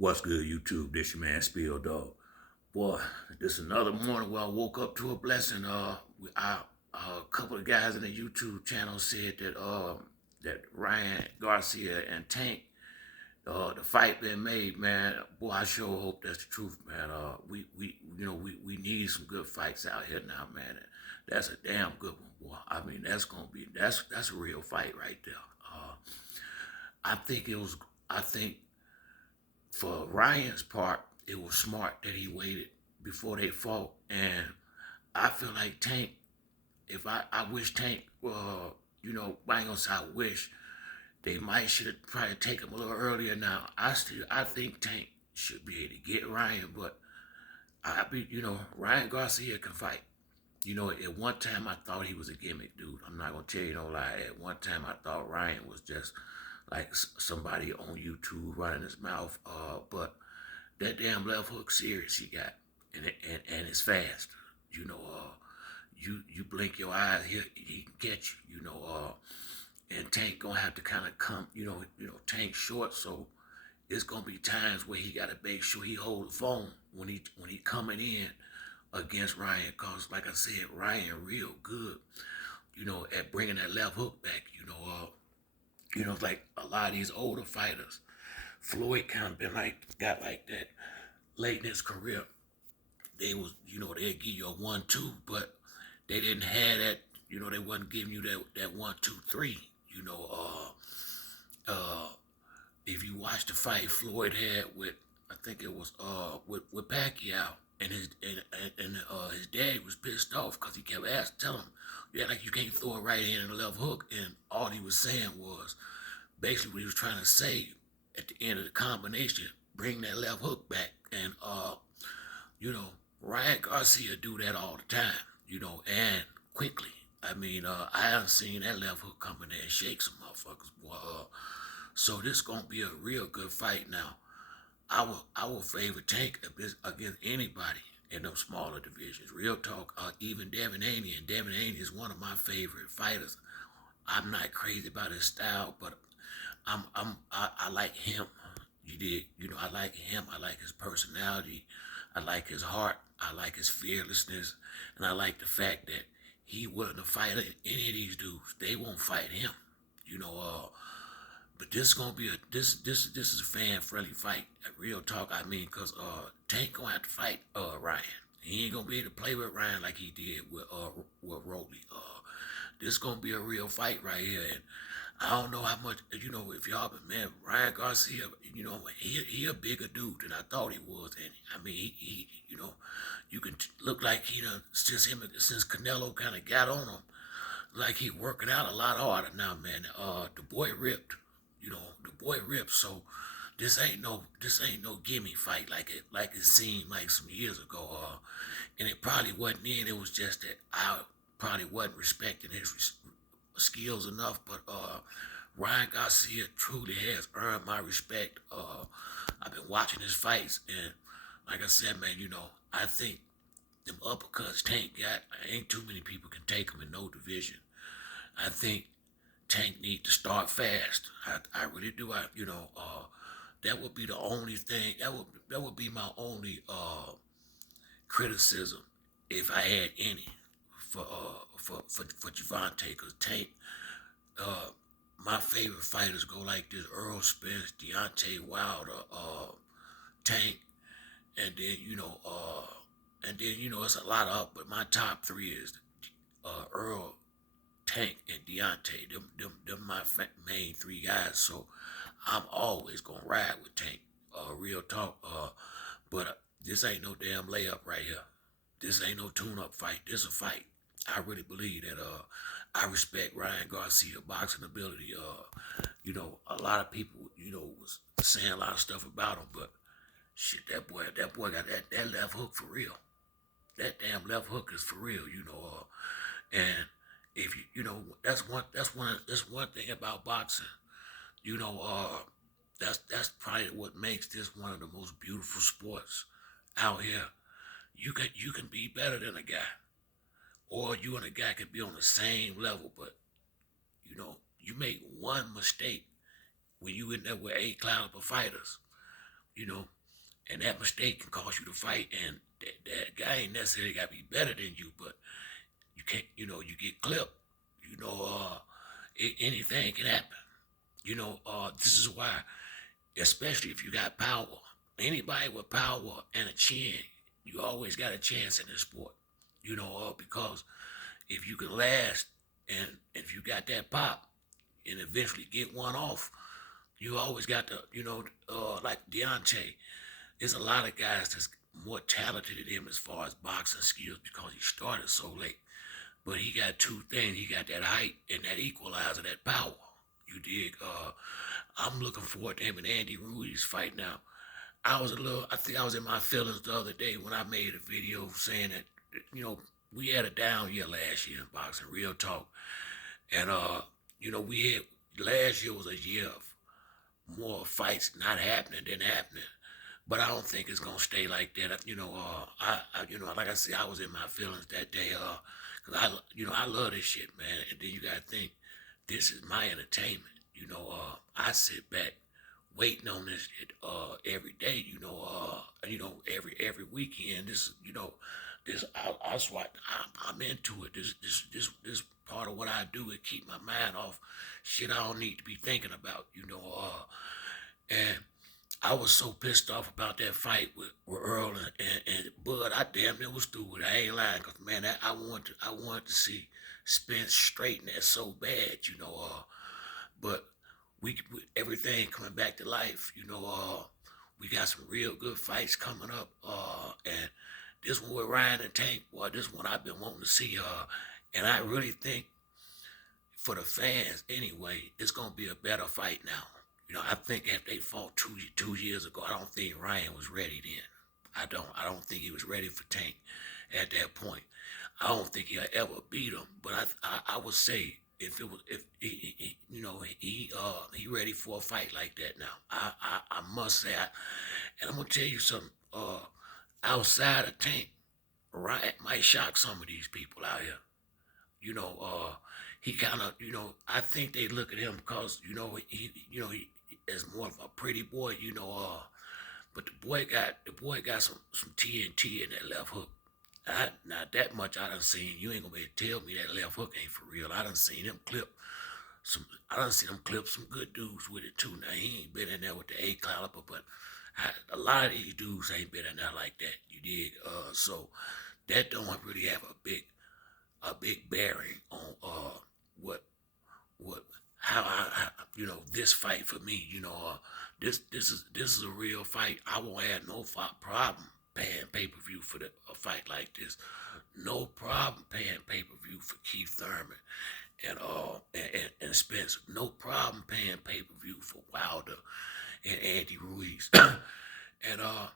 What's good, YouTube? This your man Spill Dog. Boy, this another morning where I woke up to a blessing. A couple of guys in the YouTube channel said that Ryan Garcia and Tank, the fight been made, man. Boy, I sure hope that's the truth, man. We need some good fights out here now, man. That's a damn good one, boy. I mean, that's a real fight right there. I think it was. I think for Ryan's part, it was smart that he waited before they fought. And I feel like Tank, if I wish Tank, I ain't gonna say I wish, they might should have probably taken him a little earlier now. I think Tank should be able to get Ryan, but Ryan Garcia can fight. At one time I thought he was a gimmick dude. I'm not gonna tell you no lie. At one time I thought Ryan was just like somebody on YouTube running his mouth. But that damn left hook serious he got, and it's fast. You blink your eyes, he can catch you. And Tank gonna have to kind of come. Tank short, so it's gonna be times where he gotta make sure he hold the phone when he coming in against Ryan, cause like I said, Ryan real good. At bringing that left hook back. Like a lot of these older fighters, Floyd kind of been got like that late in his career. They'd give you a 1-2, but they didn't have that. They wasn't giving you that 1-2-3. You know, if you watch the fight Floyd had with, I think it was with Pacquiao, and his dad was pissed off because he kept telling him, yeah, like you can't throw a right hand and a left hook, and all he was saying was basically what he was trying to say at the end of the combination, bring that left hook back, and Ryan Garcia do that all the time, and quickly. I mean, I haven't seen that left hook come in there and shake some motherfuckers, boy. So this gonna be a real good fight now. I will favor Tank against anybody in them smaller divisions. Real talk, even Devin Haney, and Devin Haney is one of my favorite fighters. I'm not crazy about his style, but I like him. I like him. I like his personality. I like his heart. I like his fearlessness, and I like the fact that he willing to fight any of these dudes. They won't fight him. You know, but this is gonna be this is a fan friendly fight. Real talk, I mean, cause Tank gonna have to fight Ryan. He ain't gonna be able to play with Ryan like he did with Roly. This gonna be a real fight right here, and I don't know how much if y'all, but man, Ryan Garcia, he a bigger dude than I thought he was, and I mean you can look like he done since Canelo kind of got on him, like he working out a lot harder now, man. The boy ripped. The boy ripped. So this ain't no gimme fight like it seemed like some years ago. And it probably wasn't then. It was just that I probably wasn't respecting his skills enough. But Ryan Garcia truly has earned my respect. I've been watching his fights, and like I said, man, I think them uppercuts Tank got, ain't too many people can take them in no division. I think Tank need to start fast. I really do. That would be the only thing. That would be my only criticism if I had any for Javante, because Tank. My favorite fighters go like this: Earl Spence, Deontay Wilder, Tank, and then it's a lot of. But my top three is Earl, Tank, and Deontay. Them my main three guys. So I'm always gonna ride with Tank. Real talk. But this ain't no damn layup right here. This ain't no tune-up fight. This a fight. I really believe that. I respect Ryan Garcia boxing ability. A lot of people, was saying a lot of stuff about him, but shit, that boy got that left hook for real. That damn left hook is for real. And if that's one thing about boxing. That's probably what makes this one of the most beautiful sports out here. You can be better than a guy, or you and a guy can be on the same level, but you make one mistake when you in there with eight caliber fighters. you know, and that mistake can cause you to fight, and that guy ain't necessarily got to be better than you, but you can't, you get clipped, anything can happen. This is why, especially if you got power, anybody with power and a chin, you always got a chance in this sport, because if you can last and if you got that pop and eventually get one off, you always got the, like Deontay. There's a lot of guys that's more talented than him as far as boxing skills because he started so late. But he got two things. He got that height and that equalizer, that power. You dig? I'm looking forward to him and Andy Ruiz fight now. I think I was in my feelings the other day when I made a video saying that, we had a down year last year in boxing, real talk. And, we had, last year was a year of more fights not happening than happening. But I don't think it's gonna stay like that. Like I said, I was in my feelings that day. Cause I love this shit, man. And then you gotta think, this is my entertainment. I sit back waiting on this shit, every day. Every weekend. That's why I'm into it. This part of what I do is keep my mind off shit I don't need to be thinking about. And I was so pissed off about that fight with Earl and Bud. I damn near was through with it. I ain't lying, cause man, I wanted to see Spence straighten that so bad, But everything coming back to life, we got some real good fights coming up, and this one with Ryan and Tank, boy, this one I've been wanting to see, and I really think for the fans anyway, it's gonna be a better fight now. I think if they fought two years ago, I don't think Ryan was ready then. I don't think he was ready for Tank at that point. I don't think he'll ever beat him. But I would say if he ready for a fight like that now. I must say, and I'm gonna tell you something. Outside of Tank, Ryan might shock some of these people out here. He kind of, I think they look at him because, he is more of a pretty boy, but the boy got some TNT in that left hook. Not that much I done seen. You ain't gonna be able to tell me that left hook ain't for real. I done seen him clip some good dudes with it too. Now he ain't been in there with the A caliber, but a lot of these dudes ain't been in there like that. You dig? So that don't really have a big bearing on what how this fight for me. This is a real fight. I won't have no problem paying pay-per-view for a fight like this. No problem paying pay-per-view for Keith Thurman and Spence. No problem paying pay-per-view for Wilder and Andy Ruiz. And I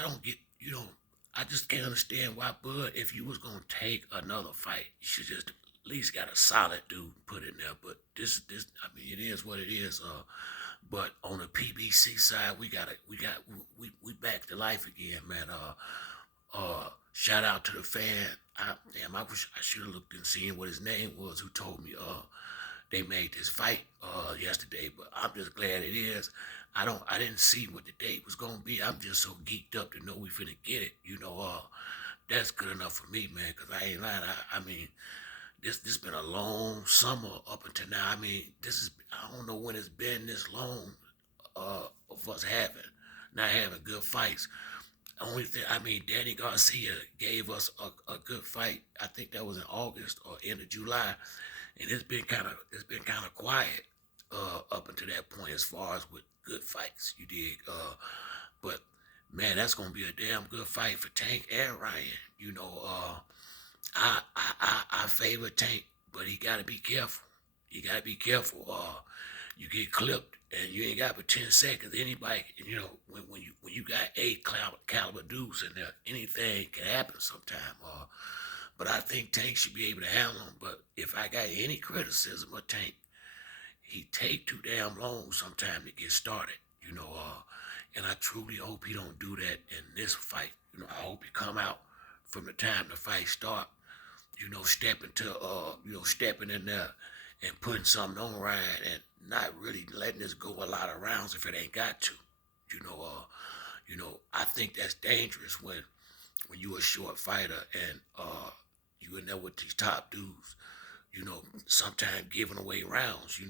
don't get I just can't understand why Bud, if you was gonna take another fight, you should just at least got a solid dude put in there. But this I mean it is what it is. But on the PBC side, we back to life again, man. Shout out to the fan. I wish I should have looked and seen what his name was who told me they made this fight yesterday, but I'm just glad it is. I didn't see what the date was gonna be. I'm just so geeked up to know we finna get it. That's good enough for me, man. Cause I ain't lying. I mean, this been a long summer up until now. I mean, I don't know when it's been this long of us not having good fights. Only thing, I mean, Danny Garcia gave us a good fight. I think that was in August or end of July, and it's been kind of quiet up until that point as far as with good fights. You dig? But man, that's gonna be a damn good fight for Tank and Ryan. I favor Tank, but he gotta be careful. You gotta be careful. You get clipped and you ain't got but 10 seconds. Anybody, when you got caliber dudes in there, anything can happen sometime. But I think Tank should be able to handle him. But if I got any criticism of Tank, he take too damn long sometime to get started. And I truly hope he don't do that in this fight. I hope he come out from the time the fight start, stepping in there and putting something on Ryan and not really letting this go a lot of rounds if it ain't got to. I think that's dangerous when you a short fighter and you in there with these top dudes, sometimes giving away rounds. You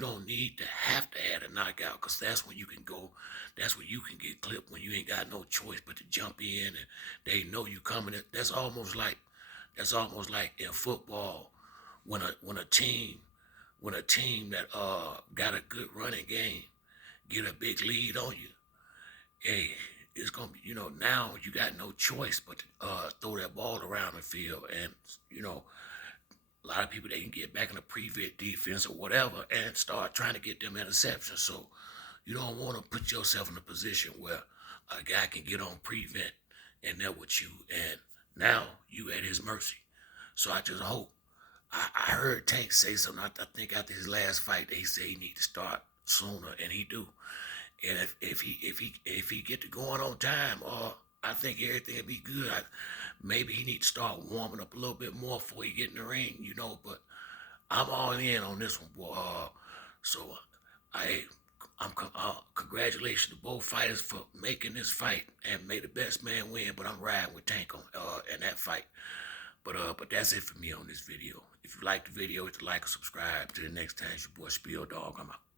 don't need to have to add a knockout because that's when you can get clipped when you ain't got no choice but to jump in and they know you coming. That's almost like in football when a team that got a good running game get a big lead on you. Hey, it's gonna be, now you got no choice but to throw that ball around the field, and you know a lot of people they can get back in the prevent defense or whatever and start trying to get them interceptions. So you don't want to put yourself in a position where a guy can get on prevent and there with you, and now you at his mercy. So I just hope. I heard Tank say something. I think after his last fight, they say he need to start sooner, and he do. And if he get to going on time, I think everything will be good. Maybe he need to start warming up a little bit more before he get in the ring, But I'm all in on this one, boy. So I congratulations to both fighters for making this fight, and may the best man win. But I'm riding with Tank on in that fight. But that's it for me on this video. If you like the video, hit the like and subscribe. Till the next time, it's your boy Spiel Dog. I'm out.